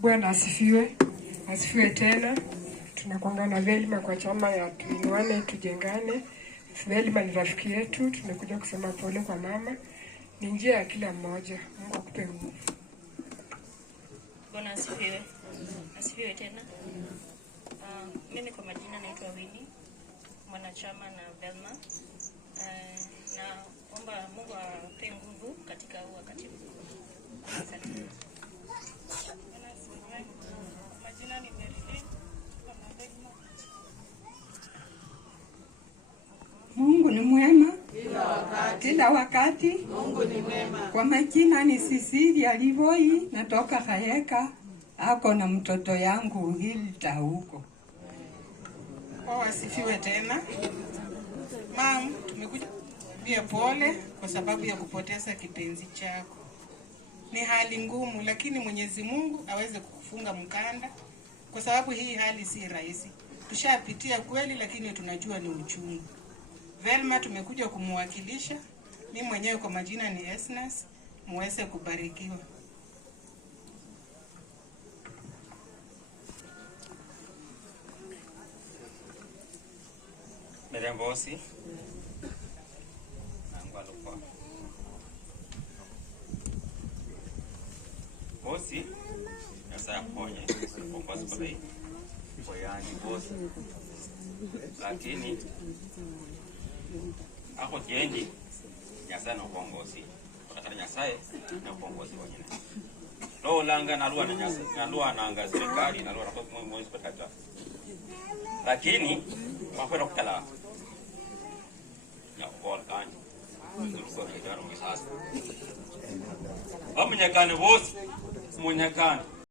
Bwana asifiwe. Asifiwe tena. Tunakuanga na Velma kwa chama ya Tuinuane Tujengane. Velma ni rafiki yetu, tumekuja kusema pole kwa mama. Ni njia ya kila mmoja. Mungu akupe nguvu. Bwana asifiwe. Asifiwe tena. Mimi kwa majina naitwa Winnie, mwanachama na Velma. Naomba Mungu ape nguvu katika wakati huu. Asante. Majina ni Mary. Mungu ni mwema kila wakati. Mungu ni mwema. Kwa majina ni Cecilia Livoi, natoka Hayeka. Ako na mtoto yangu Hilda huko. Asifiwe tena. Mam, tumekuja pia pole kwa sababu ya kupoteza kipenzi chako. Ni hali ngumu, lakini Mwenyezi Mungu aweze kukufunga mkanda, kwa sababu hii hali si rahisi. Tushapitia kweli, lakini tunajua ni uchungu. Velma tumekuja kumwakilisha. Mimi mwenyewe kwa majina ni Esnas. Muweze kubarikiwa. Merembosi. Nangwalupa. Bosi, nasa ponye kwa spray. Boyani bosi. Lakini ako jengi nyasa no kongosi. Kwa nyasaye na kongosi wengine. Lo langa na lua na nyasa, na lua na anga serikali na lua na kwa mwezi patata. Lakini makwenda kutala ya volkan ndio ndio ndio sasa. Amunyakane bosi, munyakane